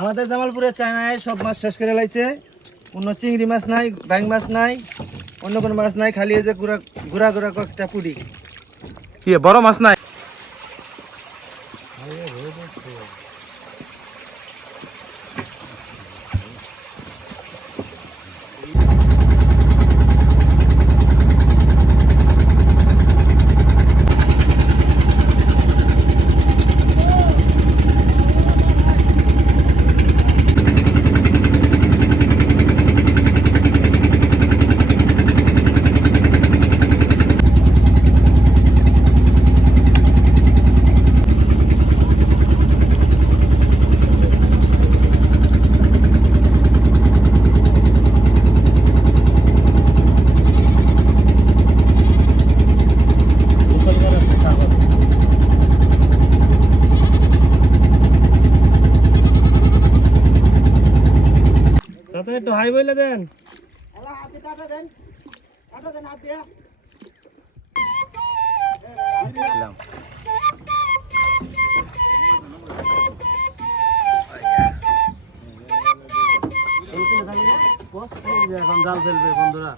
আমাদের জামালপুরে চায়নায় সব মাছ শেষ করে লাইছে। কোনো চিংড়ি মাছ নাই, ব্যাং মাছ নাই, অন্য কোনো মাছ নাই, খালি এই যে ঘোরা ঘোরা ঘোরা কয়েকটা পুডি। কি বড় মাছ নাই? একটু হাই বইলে দেন। এখন জাল ফেলবে বন্ধুরা।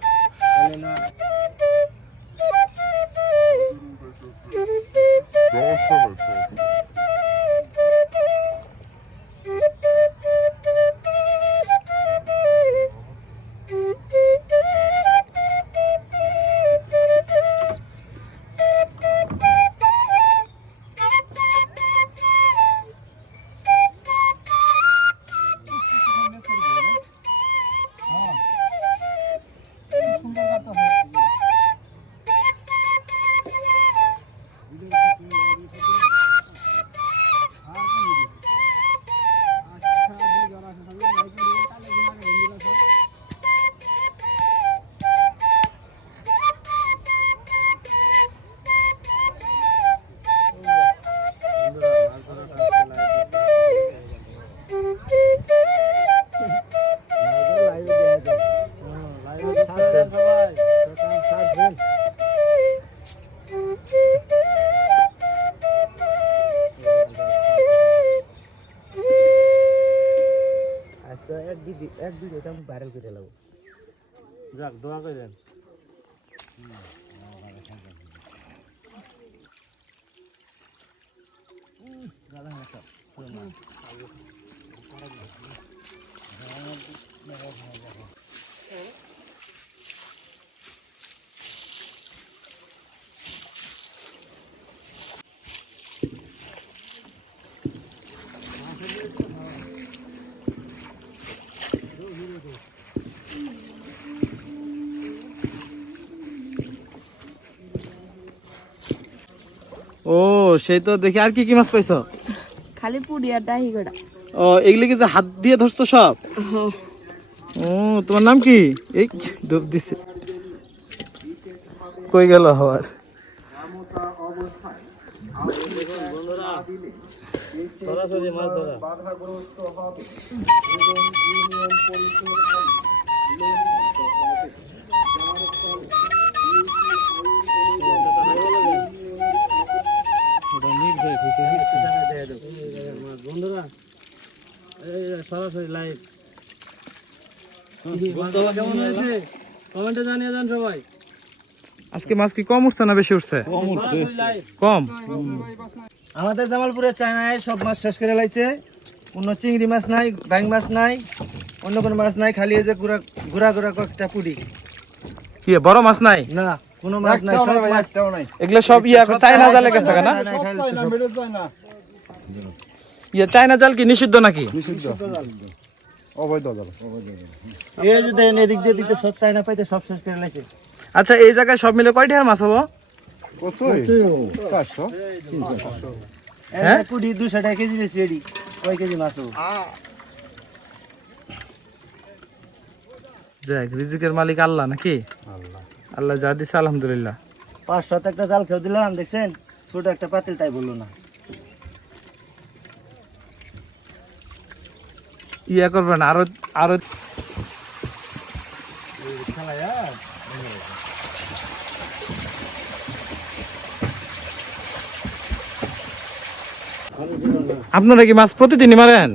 এক ভিডিওটা আমি ভাইরাল করে দেবো। যাক দোয়া করেন। ও সেই তো দেখি। আর কি কি মাছ পাইছো? খালি পুড়ি আর ডাহি গোড়া। ও এগুলি কি যে হাত দিয়ে ধরছো সব? ও তোমার নাম কি? এই ডুব দিছে, কই গেল আবার? সরাসরি মাছ ধরা। বন্ধুরা সরাসরি লাইভ। কেমন হয়েছে কমেন্টে জানিয়ে যান সবাই। আজকে মাছ কি কম উঠছে না বেশি উঠছে? কম। আমাদের জামালপুরে চায়নায় সব মাছ শেষ করে লাইছে। কোনো চিংড়ি মাছ নাই, ব্যাং মাছ নাই, অন্য কোনো মাছ নাই, খালি এই যে ঘোরা ঘোরা ঘোরা কয়েকটা পুডি। কি বড় মাছ নাই? না কোনো মাছ নাই, সব মাছ নাই। এগুলা সব চায়না জালে গেছে না? চায়না জাল কি নিষিদ্ধ নাকি? অবৈধ জাল। এই যে দেখেন এদিক দিয়ে দিকে সব চায়না পাইতে সব শেষ করে লাইছে। আচ্ছা এই জায়গায় সব মিলে কয়টি মাছ হবো? হ্যাঁ পুডি 200 টাকা কেজি বেশি। এডি কয় কেজি মাছ হবো? যাক রিজিকের মালিক আল্লাহ নাকি? আল্লাহ যা দিছে আলহামদুলিল্লাহ। 500 একটা জাল খেয়ে দিলাম, দেখছেন ছোট একটা পাতিল, তাই বললো না। ইয়া করবেন আরো আরো আপনারা কি মাছ প্রতিদিনই মারেন?